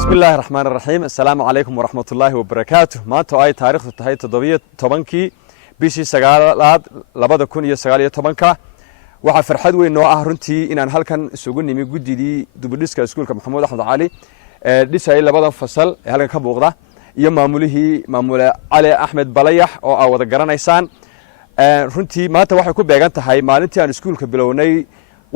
بسم الله الرحمن الرحيم السلام عليكم ورحمة الله وبركاته ما أنتوا أي تاريخ تهاي تضبيط طبنكي بيشي سجالات لبعض كون يسجالية طبنكا waxaa farxad weyn noo ah runtii inaan halkan isugu nimi gudidii dubudhiska iskuulka Maxamuud Axmed Cali dhisay labadan fasal ee halkan ka muuqda iyo maamule Cali Axmed Balayax oo aad wada garanaysaan runtii maanta waxay ku beegan tahay maalintii aan iskuulka bilownay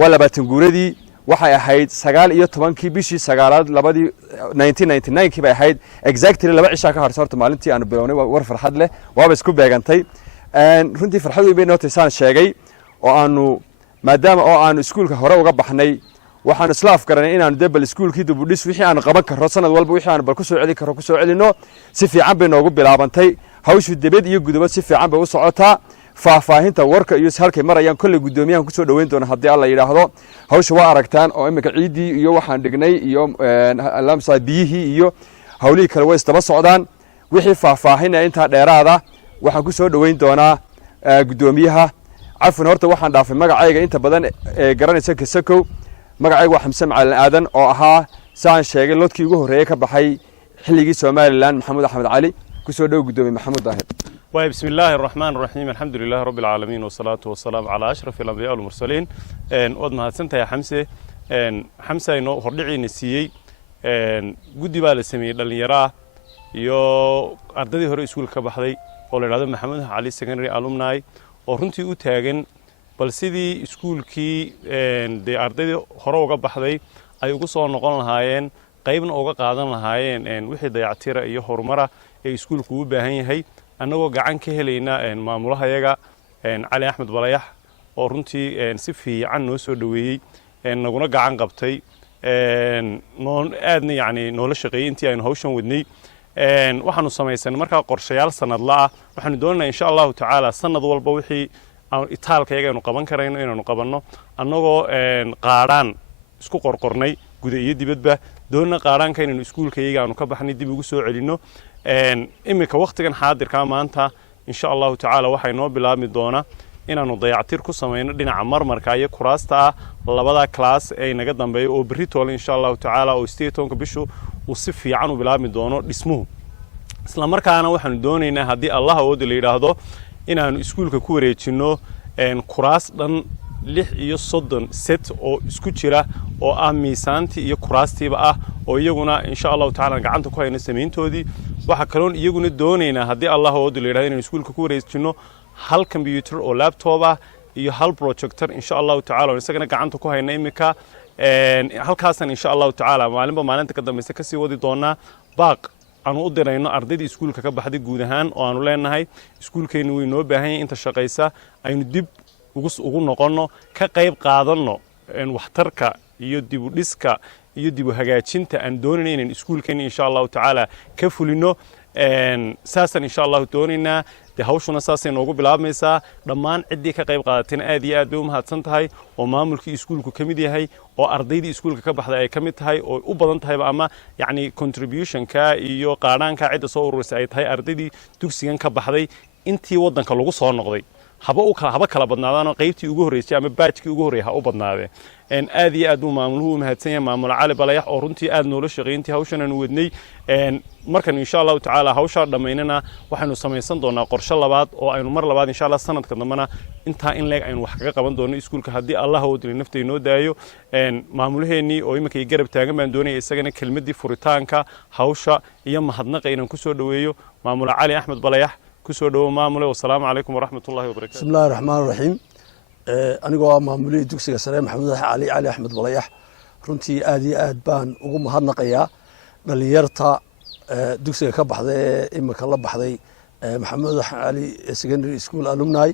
waa 20 guuradii waxay ahayd 19 bishii sagaalaad 1999 bay ahayd exactly laba cisha ka horta maalintii aan bilownay war farxad leh waaba isku beegantay runtii farxad weyn bay noo taysaan sheegay oo aanu maadaama oo aanu iskuulka hore uga baxnay waxaan isla afgaranay inaanu debal iskuulkii dubudhis wixii aan qaban karo sanad walba wixii aan bal ku soo celino si fiican bay noogu bilaabantay hawshu dibad iyo gudubad si fiican bay u socotaa faahfaahinta warka iyo halkay marayaan kulli gudoomiyahan ku soo dhaweyn doona haddii alla yiraahdo hawsha waa aragtaan oo imika ciidii iyo waxaan dhignay iyo lamsa biyihii iyo hawlihii kale way isdaba socdaan wixii faahfaahinaya inta dheeraada waxaan ku soo dhaweyn doonaa gudoomiyaha عفوا هرت waxaan dhaafay magacayga inta badan ee garanaysa Kasakow magacayga waa Xamse Macalin Aadan oo ahaa saan sheegay lodkii ugu horeeyay ka baxay xilligii Soomaaliland Maxamuud Axmed Cali ku soo dhaw gudoomiye Maxamuud Daahir waa bismillaahir rahmaanir rahiim alxamdulillaah rabbil caalamiin wasalaatu wassalaam ala ashrafil anbiyaa wal mursaliin wad mahadsantahay Xamse inoo hordhiciina siiyay gudi baa la sameeyay dhalinyaro iyo ardadii hore iskuulka ka baxday oo la yiraahdo Maxamuud Cali Secondary Alumni oo runtii u taagan bal sidii iskuulkii de ardaydii hore uga baxday ay ugu soo noqon lahaayeen qaybna uga qaadan lahaayeen wixii dayactira iyo horumara ee iskuulku u baahan yahay annagoo gacan ka helayna maamulahayaga Cali Axmed Balayax oo runtii si fiican noo soo dhaweeyay naguna gacan qabtay aadna yani noola shaqeeyay intii aynu hawshan wadnay waxaanu samaysan markaa qorshayaal sanadla ah waxaanu doonaynaa insha Allah tacaala sanad walba wixii aan itaalkayaga aynu qaban karayno inaanu qabanno annagoo qaaraan isku qorqornay guud iyo dibadba doona qaaraanka inaynu iskuulkayaga aanu ka baxnay dib ugu soo celino imika waqtigan xaadirka maanta insha Allah tacaala waxay noo bilaabmi doona inaanu dayactir ku sameeyno dhinaca marmarka iyo kuraasta labada class ee naga dambeeyo oo berritool insha Allah tacaala oo 18 bishu uu si fiican u bilaabmi doono dhismuhu isla markaana waxaan doonaynaa hadii Allah oo la yiraahdo inaanu iskuulka ku wareejino kuraas dhan 36 set oo isku jira oo ah miisaantii iyo kuraastiiba ah oo iyaguna insha Allah tacaala gacanta ku hayna sameyntoodii waxa kale oo iyaguna doonaynaa hadii Allah oo la yiraahdo inaanu iskuulka ku wareejino hal computer oo laptop ah iyo hal projector insha Allah tacaala isagana gacanta ku hayna imika halkaasan insha Allah tacaala maalinta ka dambaysa ka sii wadi doona baaq aanu u dirayno ardayda iskuulka ka baxday guud ahaan oo aanu leenahay iskuulkeenu way noo baahan yahay inta shaqaysa aynu dib ugu noqono ka qayb qaadano waxtarka iyo dib u dhiska iyo dib u hagaajinta aan doonayno in iskuulkeenu insha Allah tacaala ka fulino saasan insha Allah doonayna hawshuna saasay noogu bilaabmaysaa dhammaan cidii ka qayb qaadatayna aad iyo aad bay u mahadsan tahay oo maamulkii iskuulku kamid yahay oo ardaydii iskuulka ka baxday ay kamid tahay oo u badan tahay ama yani contributionka iyo qaadhaanka cid soo ururisay ay tahay ardaydii dugsigan ka baxday intii wadanka lagu soo noqday haba kala badnaadaan qaybtii ugu horeysay ama baajkii ugu horeeyay ha u badnaadeen aad iyo aad uu maamuluhu u mahadsan yahay maamul Cali Balayax oo runtii aad noola shaqeyntii hawshan aan wadnay markan insha Allah tacaala hawsha dhameynana waxaanu sameeysan doonaa qorshe labaad oo aynu mar labaad insha Allah sanadka dambana inta in leeg aynu wax kaga qaban doono iskuulka hadii Allah oo dilay naftay noo daayo maamulaheeni oo imika garab taagan baan doonayay isagana kelmadii furitaanka hawsha iyo mahadnaqa inaan ku soo dhaweeyo maamul Cali Axmed Balayax ku soo dhawo maamule wassalaamu calaykum waraxmatullaahi wabarakaatuh bismillaahir rahmaanir rahiim anigoo maamulihii dugsiga sare Maxamuud Cali Axmed Balayax runtii aad iyo aad baan ugu mahadnaqayaa dhalinyarta dugsiga ka baxday imika la baxday Maxamuud Cali Secondary School Alumni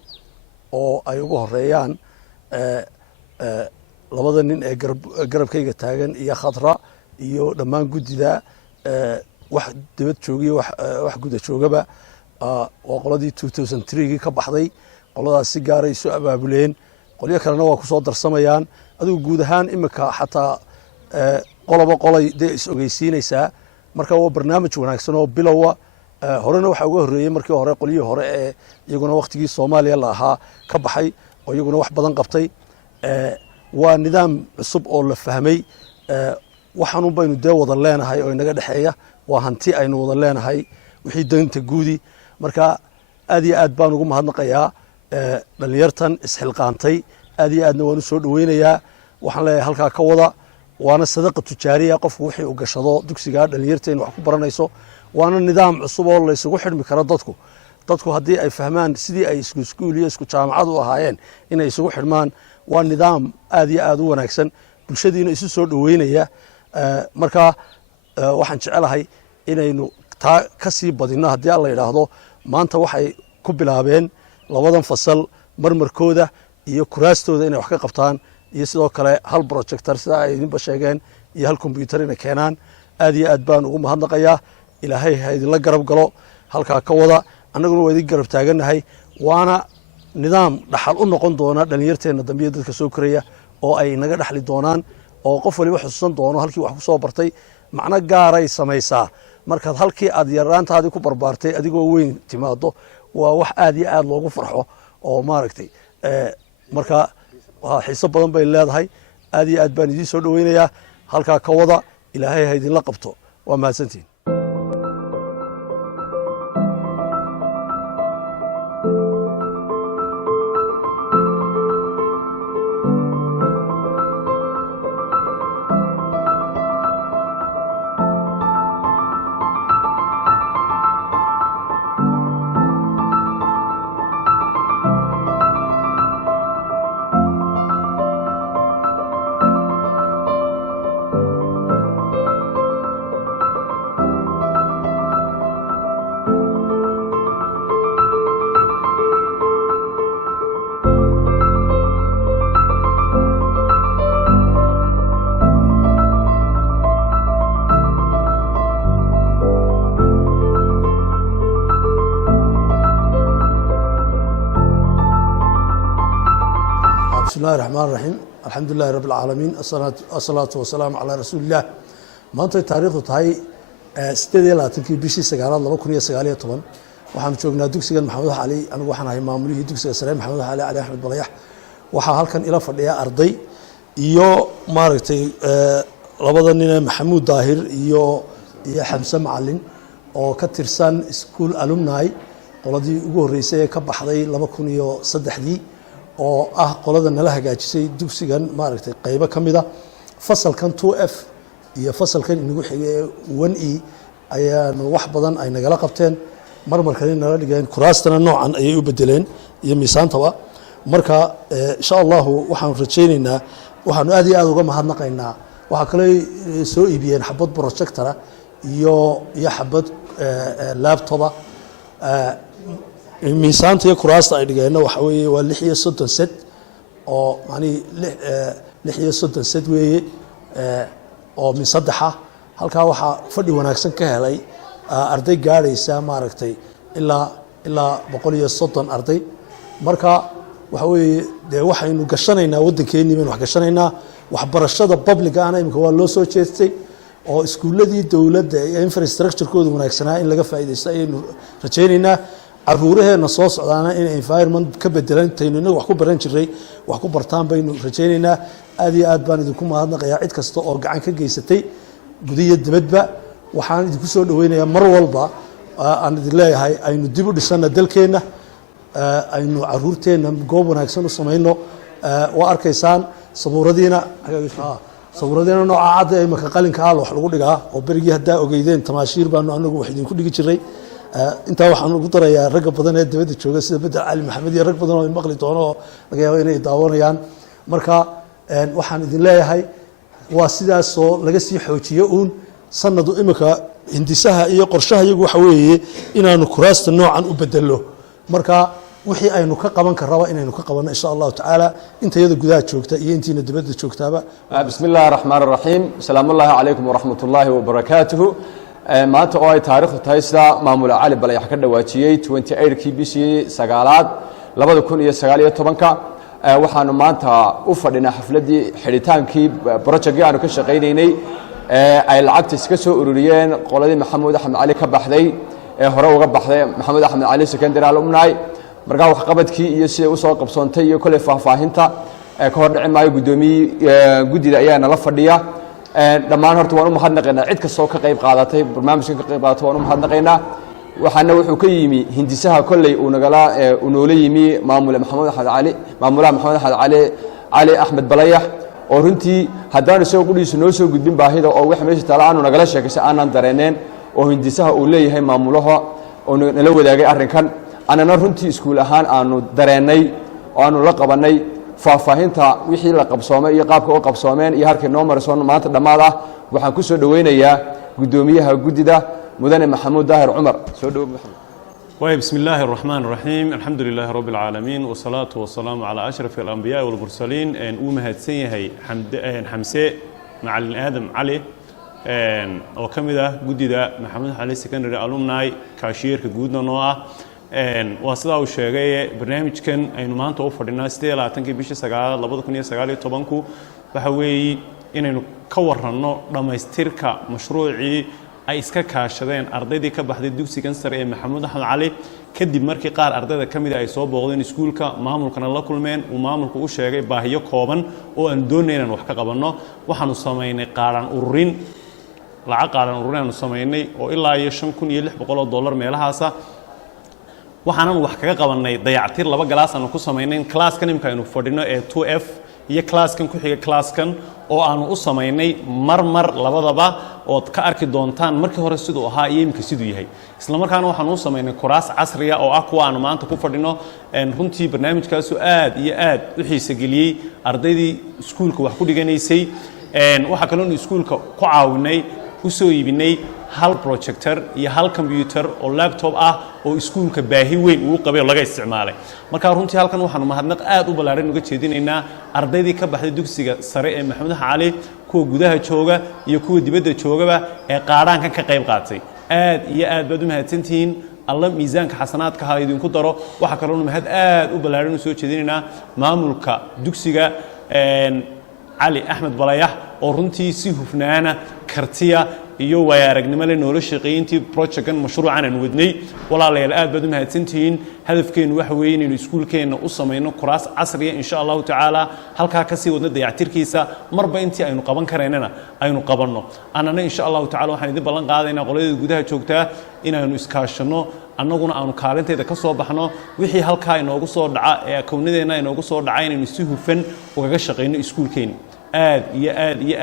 oo ay ugu horeeyaan labada nin ee garabkayga taagan iyo Khadra iyo dhammaan gudida wax dibad joogiyo wax guda joogaba oo qoladii 2003 ka baxday qoladaas si gaar ah soo abaabuleen qoliyo kalena waa ku soo darsamayaan adigu guud ahaan imika xataa qolay is ogeysiinaysaa marka waa barnaamij wanaagsan oo bilowa horena waxa uga horeeyay markii hore qoliyo hore ee iyaguna waqtigii Soomaaliya la ahaa ka baxay oo iyaguna wax badan qabtay waa nidaam cusub oo la fahmay waxaanun baynu dee wada leenahay oo inaga dhexeeya waa hanti aynu wada leenahay wixii danta guudi marka aad iyo aad baan ugu mahadnaqayaa dhalinyartan isxilqaantay aad iyo aadna waan u soo dhaweynayaa waxaan leeyahay halkaa ka wada waana sadaqa tujaariya qofku wixii uu gashado dugsiga dhalinyarteena wax ku baranayso waana nidaam cusub oo la isugu xidhmi karo dadku haddii ay fahmaan sidii ay isku iskuul iyo isku jaamacad u ahaayeen inay isugu xidhmaan waa nidaam aad iyo aad u wanaagsan bulshadiina isu soo dhaweynaya marka waxaan jecelahay inaynu taa ka sii badinno haddii alla yidhaahdo maanta waxay ku bilaabeen labadan fasal marmarkooda iyo kuraastooda inay wax ka qabtaan iyo sidoo kale hal projector sida ay idinba sheegeen iyo hal combyutar inay keenaan aad iyo aad baan ugu mahadnaqayaa ilaahay ha idinla garab galo halkaa ka wada annaguna waa idin garab taagannahay waana nidaam dhaxal u noqon doona dhalinyarteenna dambiya dadka soo koraya oo ay naga dhaxli doonaan oo qof waliba xusuusan doono halkii wax ku soo bartay macno gaaray samaysaa markaad halkii aad yaraantaadii ku barbaartay adigoo weyn timaado waa wax aad iyo aad loogu farxo oo maaragtay marka xiiso badan bay leedahay aad iyo aad baan idiin soo dhaweynayaa halkaa ka wada ilaahay ha idinla qabto waa mahadsantihin بسم الله الرحمن الرحيم الحمد لله رب العالمين الصلاة والسلام على رسول الله maanta taariikhdu tahay 8 bishii 9 2019 waxaan joognaa dugsiga Maxamed Cali anigu waxaan ahay maamulihii dugsiga sare Maxamed Cali Axmed Balayax waxa halkan ila fadhiya arday iyo maaragtay labada nin Maxamuud Daahir iyo Xamse Macallin oo ka tirsan school alumni qoladii ugu horeysay ka baxday 2003 oo ah qolada nala hagaajisay dugsigan maaragtay qaybo kamida fasalkan 2F iyo fasalkan inagu xigay 1E ayaanu wax badan ay nagala qabteen marmarkani nala dhigeen kuraastana noocan ayay u bedeleen iyo miisaantaba marka insha Allah waxaan rajaynaynaa waxaanu aad iyo aad uga mahadnaqaynaa waxa kale soo iibiyeen xabad projector iyo xabad laptop miisaanta iyo kuraasta ay dhigeen waxa weeye waa 36 set oo yani 36 set weeye oo min saddex halka waxa fadhi wanaagsan ka helay arday gaaraysa maaragtay ilaa 130 arday marka waxa weeye waxaynu gashanaynaa wadankeennii baynu wax gashanaynaa waxbarashada public ah imika waa loo soo jeestay oo iskuuladii dawladda iyo infrastructure-kooda wanaagsanaa in laga faa'iideysto ayaynu rajaynaynaa caruuraheena soo socdaana in environment ka bedelan taynu inagu wax ku baran jiray wax ku bartaan baynu rajaynaynaa aad iyo aad baan idinku mahadnaqayaa cid kasta oo gacan ka geysatay gudiya dibadba waxaan idinku soo dhaweynayaa mar walba aan idin leeyahay aynu dib u dhisana dalkeena aynu caruurteena goob wanaagsan u samayno waa arkaysaan sabuuradiina nooca cad ee imaka qalinka ah wax lagu dhigaa oo berigii haddaa ogeydeen tamaashiir baanu anagu wax idinku dhigi jiray intaa waxaan ugu darayaa ragga badan ee dibadda jooga sida Bedel Cali Maxamed iyo rag badan oo maqli doono laga yaabo inay daawanayaan marka waxaan idin leeyahay waa sidaas oo laga sii xoojiyo sanadu imika hindisaha iyo qorshaha iyagu waxa weeye inaanu kuraasta noocan u bedelo marka wixii aynu ka qaban karaba inaynu ka qabanno insha Allah taala intayada gudaha joogta iyo intiina dibadda joogtaaba bismillaahir rahmaanir rahiim salaamu alaykum wa rahmatullaahi wa barakaatuh maanta oo ay taariikhdu tahay sida maamul Cali Balayax ka dhawaajiyay 28kii bishii 9aad 2019 waxaanu maanta u fadhinaa xafladii xidhitaankii project-kii aanu ka shaqaynaynay ay lacagta iska soo ururiyeen qoladii Maxamuud Axmed Cali ka baxday hore uga baxday Maxamuud Axmed Cali secondary alumni markaa wax qabadkii iyo sida uu soo qabsoontay iyo kale faahfaahinta ka hor dhici maayo gudoomiye gudida ayaa nala fadhiya dhammaan horta waan u mahadnaqaynaa cid kastoo ka qayb qaadatay barnaamijkan ka qayb qaadatay waan u mahadnaqaynaa waxaana wuxuu ka yimi hindisaha kolley uu noola yimi maamulaha maxamed axmed cali axmed balayax oo runtii haddaan isagoo qudhiisu noo soo gudbin baahida oo wax meesha taala aanu nagala sheekaysay aanan dareeneen oo hindisaha uu leeyahay maamulaha oo nala wadaagay arrinkan annana runtii iskuul ahaan aanu dareennay oo aanu la qabannay faahfaahinta wixii la qabsoomay iyo qaabka u qabsoomeen iyo halkay noo mariso maanta dhammaad ah waxaan ku soo dhowaynayaa guddoomiyaha guddida mudane maxamuud daahir cumar soo dhow maxamed بسم الله الرحمن الرحيم الحمد لله رب العالمين والصلاة والسلام على أشرف الأنبياء والمرسلين أمهات سيهي حمسة معلم آدم علي وكمدة جديدة محمد علي سكندري ألومناي كاشير كجودنا نوع وصلنا وشجعي برنامج كان إنه ما أنت أوفر الناس تلا تنكي بيش سجال لابد كوني سجال طبانكو بحوي إنه كورنا لما يسترك مشروعي ay iska kaashadeen ardaydii ka baxday dugsigan sare ee maxamuud axmed cali kadib markii qaar ardayda ka mid ah ay soo booqdeen iskuulka maamulkana la kulmeen uu maamulku u sheegay baahiyo kooban oo aan doonay inaan wax ka qabanno waxaanu samaynay qaaran ururin lacag qaaran ururin aanu samaynay oo ilaa iyo $5,600 meelahaasa waxaanan wax kaga qabanay dayactir laba galaas aanu ku samaynay classkan imka aynu fadhino ee 2F iyo classkan ku xiga classkan oo aanu u samaynay marmar labadaba oo ka arki doontaan markii hore sidoo ahaa iyo imka sidoo yahay isla markaana waxaan u samaynay kuraas casriya oo ah kuwa aanu maanta ku fadhino runtii barnaamijkaas aad iyo aad u xiiso geliyay ardaydii iskuulka wax ku dhiganaysay waxa kale oo iskuulka ku caawinay u soo iibinay hal projector iyo hal computer oo laptop ah oo iskuulka baahi weyn uu qabay oo laga isticmaalay marka runtii halkan waxaanu mahadnaq aad u balaaran uga jeedinaynaa ardaydii ka baxday dugsiga sare ee maxamuud cali kuwa gudaha jooga iyo kuwa dibadda joogaba ee qaaraankan ka qayb qaatay aad iyo aad baad u mahadsantihiin alla miisaanka xasanaadka ha idinku daro waxa kale oo mahad aad u balaaran u soo jeedinaynaa maamulka dugsiga cali axmed balayax oo runtii si hufnaana kartiya iyo way aragnimo leh nolol shaqeyntii projectkan mashruucan aan wadnay walaalayaal aad baad u mahadsantihiin hadafkeenu waxa weeye inaynu iskuulkeena u sameeyno kuraas casriya insha Allah taala halka ka sii wadna dayactirkiisa marba intii aynu qaban kareynana aynu qabanno anana insha Allah taala waxaan idin ballan qaadaynaa qoladii gudaha joogtaa inaynu iskaashano annaguna aanu kaalinteeda ka soo baxno wixii halka inoogu soo dhaca ee akoonadeena inoogu soo dhacay inaynu si hufan uga shaqeyno iskuulkeena aad iyo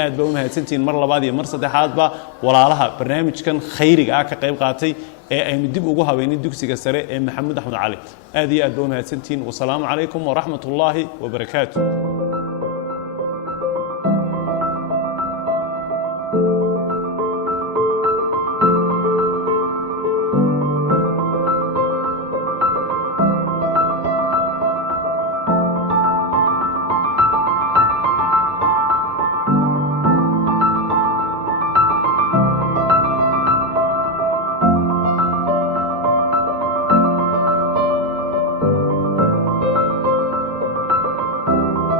aad ba u mahadsantiin mar labaad iyo mar saddexaadba walaalaha barnaamijkan khayriga ah ka qayb qaatay ee aynu dib ugu habeynay dugsiga sare ee maxamuud axmed cali aad iyo aad ba u mahadsantiin wassalaamu calaykum waraxmatullaahi wabarakaatuh